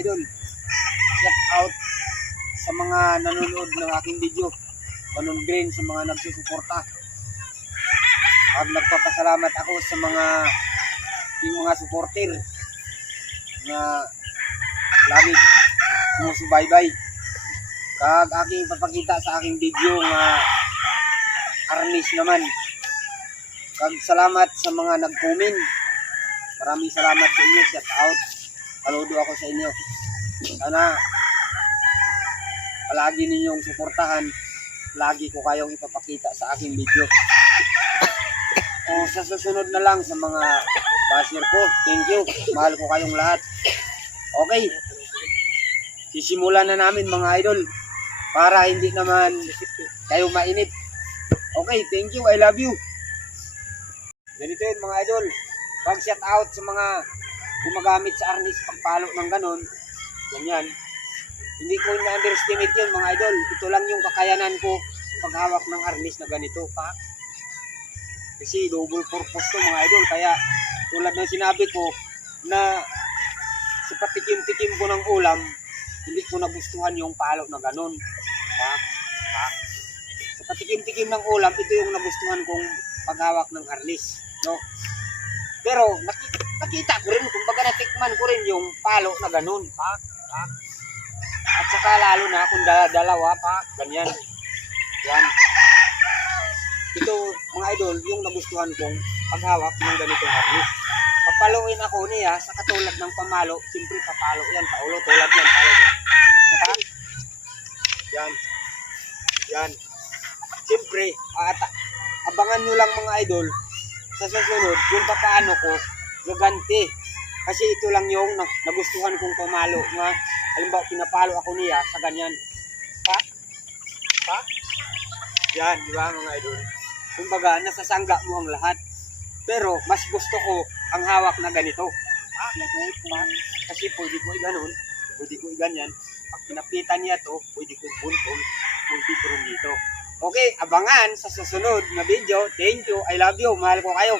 idol. Shout out sa mga nanonood ng aking video. Ganun din sa mga nagsusuporta. At nagpapasalamat ako sa mga supporter na lagi sumusubaybay. Kag aking papakita sa aking video nga arnis naman. Kag salamat sa mga nag-comment. Maraming salamat sa inyo. Shout out. Saludo ako sa inyo. Sana palagi ninyong suportahan. Lagi ko kayong ipapakita sa aking video. O sa susunod na lang sa mga basher ko. Thank you. Mahal ko kayong lahat. Okay. Sisimulan na namin mga idol. Para hindi naman kayo mainit. Okay. Thank you. I love you. Ganito yun mga idol. Pag shout out sa mga gumagamit sa arnis pagpalo ng ganon. Ganyan. Hindi ko na-underestimate yun mga idol. Ito lang yung kakayanan ko paghawak ng arnis na ganito pa. Kasi double purpose to mga idol. Kaya tulad ng sinabi ko na sa patikim-tikim ko ng ulam, hindi ko nagustuhan yung palo na ganon. Sa patikim-tikim ng ulam, ito yung nagustuhan kong paghawak ng arnis. No? Pero nakita ko rin, kumbaga natikman ko rin yung palo na ganon. At saka lalo na kung dalawa pa, ganyan. Yan. Ito mga idol, yung nagustuhan kong paghawak ng ganitong harness. Papaluin ako niya sa katulad ng pamalo. Siyempre papalo yan, paulo, tulad yan, palo. Yan. Yan. Siyempre, abangan nyo lang mga idol sa susunod kung paano ko gaganti. Kasi ito lang yung nagustuhan kong pamalo nga. Halimbawa, pinapalo ako niya sa ganyan. Yan, di ba mga idol? Kumbaga, nasasangga mo ang lahat. Pero, mas gusto ko ang hawak na ganito. Kasi pwede ko i-ganon, pwede ko i-ganyan. Pag pinapitan niya to, pwede ko buntong, pwede ko rin dito. Okay, abangan sa susunod na video. Thank you, I love you, mahal ko kayo.